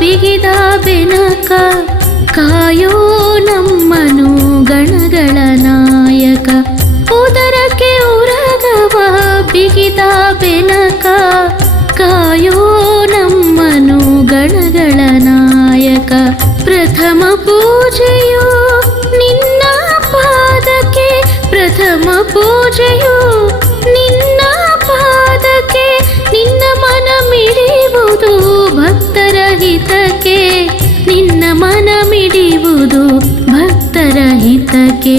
ಬಿಗಿದ ಬೆನಕ ಕಾಯೋ ನಮ್ಮನು ಗಣಗಳ ನಾಯಕ. ಉದರಕ್ಕೆ ಉರಗವ ಬಿಗಿದ ಬೆನಕ ಕಾಯೋ ನಮ್ಮನು ಗಣಗಳ ನಾಯಕ. ಪ್ರಥಮ ಪೂಜೆಯು ನಿನ್ನ ಪಾದಕ್ಕೆ, ಪ್ರಥಮ ಪೂಜೆಯು ನಿನ್ನ ಪಾದಕ್ಕೆ. ನಿನ್ನ ಮನ ಮಿಡಿಯುವುದು ಭಕ್ತರ ಹಿತಕ್ಕೆ, ನಿನ್ನ ಮನ ಮಿಡಿಯುವುದು ಭಕ್ತರ ಹಿತಕ್ಕೆ.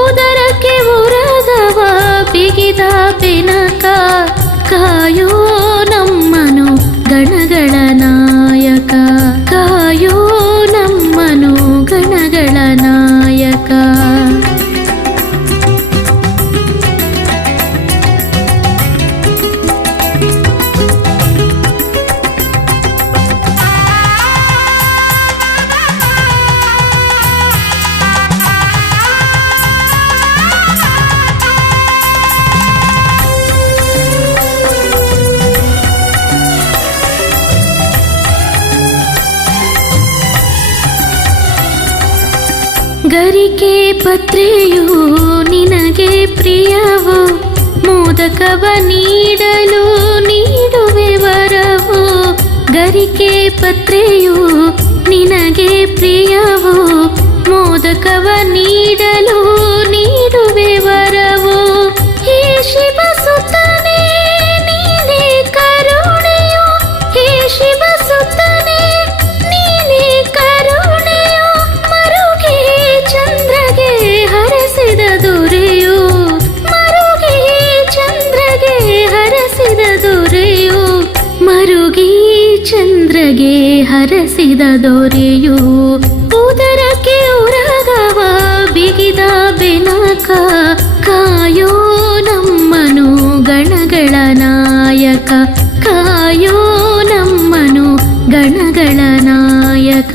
ಉದರಕ್ಕೆ ಉರಗವ ಬಿಗಿದ ಬೆನಕ ಕಾಯೋ ನಮ್ಮನು ಗಣಗಳ ನಾಯಕ. ಕಾಯೋ ನಮ್ಮನು ಗಣಗಳ ನಾಯಕ. ಗರಿಕೆ ಪತ್ರೆಯು ನಿನಗೆ ಪ್ರಿಯವು, ಮೋದಕವ ನೀಡಲು ನೀಡುವೆ ವರವು. ಗರಿಕೆ ಪತ್ರೆಯು ನಿನಗೆ ಪ್ರಿಯವು, ಮೋದಕವ ನೀಡಲು ನೀಡುವೆ ವರವು. ಹೇ ಶಿವ ಸುತನೇ ನೀನೇ ಕರುಣೆಯು, ಹೇ ಶಿವ ಸುತನೇ ನೀನೇ ಕರುಣೆಯು. ಮರುಗೆ ಚಂದ್ರಗೆ ಹರಸಿದ ದೊರೆಯು, ಮರುಗೆ ಚಂದ್ರಗೆ ಹರಸಿದ ದೊರೆಯು. ಮರುಗಿ ಚಂದ್ರಗೆ ಹರಸಿದ ದೊರೆಯು. ಉದರಕ್ಕೆ ಉರಗವ ಬಿಗಿದ ಬೆನಕ ಕಾಯೋ ನಮ್ಮನು ಗಣಗಳ ನಾಯಕ. ಕಾಯೋ ನಮ್ಮನು ಗಣಗಳ ನಾಯಕ.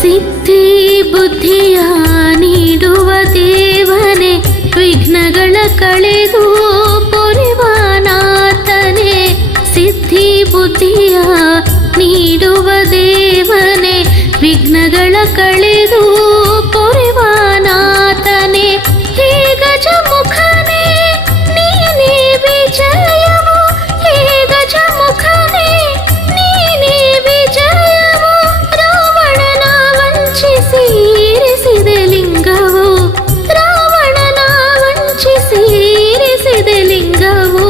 ಸಿದ್ಧಿ ಬುದ್ಧಿಯ ನೀಡುವ ದೇವನೇ, ವಿಘ್ನಗಳ ಕಳೆದು ಪೊರೆವ ನಾಥನೇ. ಸಿದ್ಧಿ ಬುದ್ಧಿಯ ನೀಡುವ ದೇವನೇ, ವಿಘ್ನಗಳ ಕಳೆದು ಪೊರೆವ ನಾಥನೇ. ಹೇ ಗಜಮುಖನೇ ನೀನೇ ವಿಜಯವು, ಹೇ ಗಜಮುಖನೇ ನೀನೇ ವಿಜಯವು. ರಾವಣನ ವಂಚಿಸಿ ಇರಿಸಿದೆ ಲಿಂಗವು, ರಾವಣನ ವಂಚಿಸಿ ಇರಿಸಿದೆ ಲಿಂಗವು.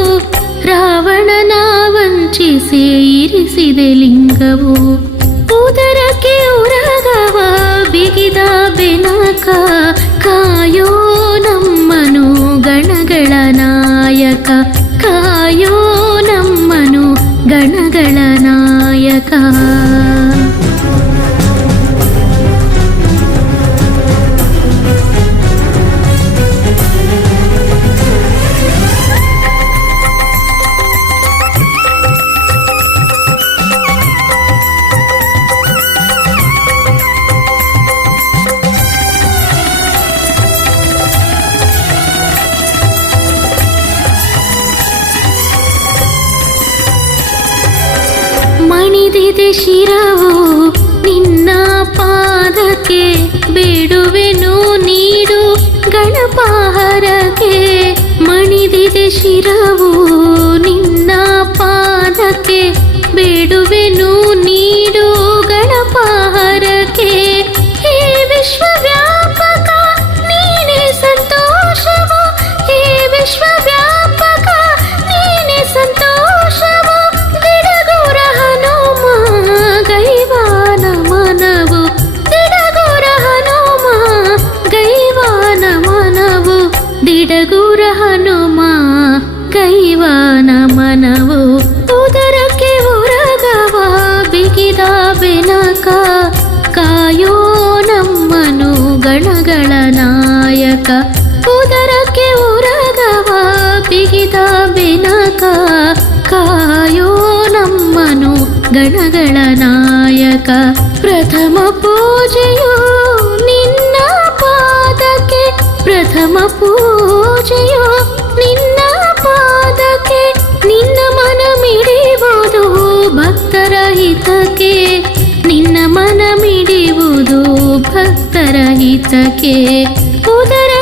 ರಾವಣನ ವಂಚಿಸಿ ಇರಿಸಿದೆ ಲಿಂಗವು. ಉದರಕ್ಕೆ ಉರಗವ ಬಿಗಿದ ಬೆನಕ ಕಾಯೋ ನಮ್ಮನು ಗಣಗಳ ನಾಯಕ. ಕಾಯೋ ನಮ್ಮನು ಗಣಗಳ ನಾಯಕ. ಶಿರವು ನಿನ್ನ ಪಾದಕ್ಕೆ ಬೇಡುವೆನು ನೀಡು ಗಣಪ ಹರಕೆ. ಮಣಿದಿದೆ ಶಿರವು ನಿನ್ನ ಪಾದಕ್ಕೆ ಬೇಡುವೆನು ನೀಡು ಗಣಪ ಹರಕೆ. ಹೇ ವಿಶ್ವವ್ಯಾಪಕ ನೀನೇ ಸಂತೋಷವು, ಹೇ ವಿಶ್ವವ್ಯಾಪಕ ನೀನೇ ಸಂತೋಷವು. ದಿಡಗುರ ಹನುಮ ಗೈವಾನ ಮನವು, ದಿಡಗುರ ಹನುಮ ಗೈವಾನ ಮನವು, ದಿಡಗುರ ಹನುಮ ಗೈವಾನ ಮನವು. ಉದರಕ್ಕೆ ಉರಗವ ಬಿಗಿದ ಬೆನಕ ಕಾಯೋ ನಮ್ಮನು ಗಣಗಳ ನಾಯಕ. ಉದರಕ್ಕೆ ಉರಗವ ಬಿಗಿದ ಬೆನಕ ಕಾಯೋ ನಮ್ಮನು ಗಣಗಳ ನಾಯಕ. ಪ್ರಥಮ ಪೂಜೆಯು ನಿನ್ನ ಪಾದಕ್ಕೆ, ಪ್ರಥಮ ಪೂಜೆಯು ನಿನ್ನ ಪಾದಕ್ಕೆ. ನಿನ್ನ ಮನ ಮಿಡಿಯುವುದು ಭಕ್ತರ ಹಿತಕ್ಕೆ, ನಿನ್ನ ಮನ ಮಿಡಿಯುವುದು ಭಕ್ತರ ಹಿತಕ್ಕೆ. ಉದರ